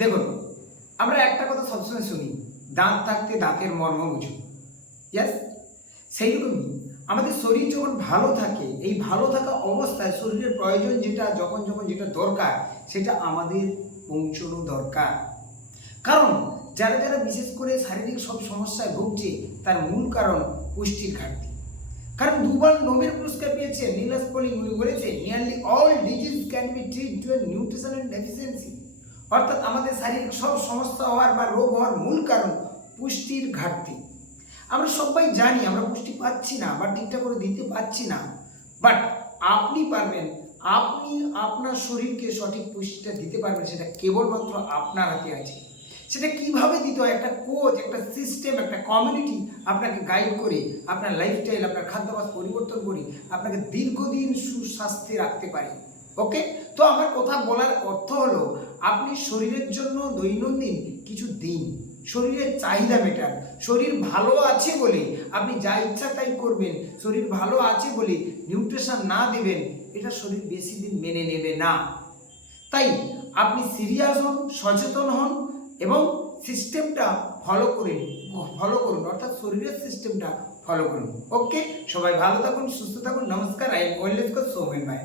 দেখুন, আমরা একটা কথা সবসময় শুনি, দাঁত থাকতে দাঁতের মর্ম বুঝো। ইয়াস, সেইরকমই আমাদের শরীর যখন ভালো থাকে, এই ভালো থাকা অবস্থায় শরীরের প্রয়োজন যেটা যখন যখন যেটা দরকার সেটা আমাদের পৌঁছানো দরকার। কারণ যারা যারা বিশেষ করে শারীরিক সব সমস্যায় ভুগছে তার মূল কারণ পুষ্টির ঘাটতি। কারণ দুবার নোবেল পুরস্কার পেয়েছে নিলাস পলিং, উনি বলেছে nearly all disease can be treat to A nutritional deficiency. অর্থাৎ আমাদের শারীরিক সব সমস্যা হওয়ার বা রোগ হওয়ার মূল কারণ পুষ্টির ঘাটতি। আমরা সবাই জানি আমরা পুষ্টি পাচ্ছি না বা ঠিকঠাক করে দিতে পারছি না, বাট আপনি পারবেন। আপনি আপনার শরীরকে সঠিক পুষ্টিটা দিতে পারবেন, সেটা কেবলমাত্র আপনার হাতে আছে। সেটা কিভাবে দিতে হয়, একটা কোচ, একটা সিস্টেম, একটা কমিউনিটি আপনাকে গাইড করে আপনার লাইফস্টাইল, আপনার খাদ্যাভ্যাস পরিবর্তন করে আপনাকে দীর্ঘদিন সুস্বাস্থ্যে রাখতে পারে। ওকে, তো আমার কথা বলার অর্থ হলো আপনি শরীরের জন্য দৈনন্দিন কিছু দিন, শরীরের চাহিদা মেটান। শরীর ভালো আছে বলে আপনি যা ইচ্ছা তাই করবেন, শরীর ভালো আছে বলে নিউট্রিশন না দেবেন, এটা শরীর বেশি দিন মেনে নেবে না। তাই আপনি সিরিয়াস হন, সচেতন হন এবং সিস্টেমটা ফলো করুন, অর্থাৎ শরীরের সিস্টেমটা ফলো করুন। ওকে, সবাই ভালো থাকুন, সুস্থ থাকুন। নমস্কার, I am wellness coach Soumen ভাই।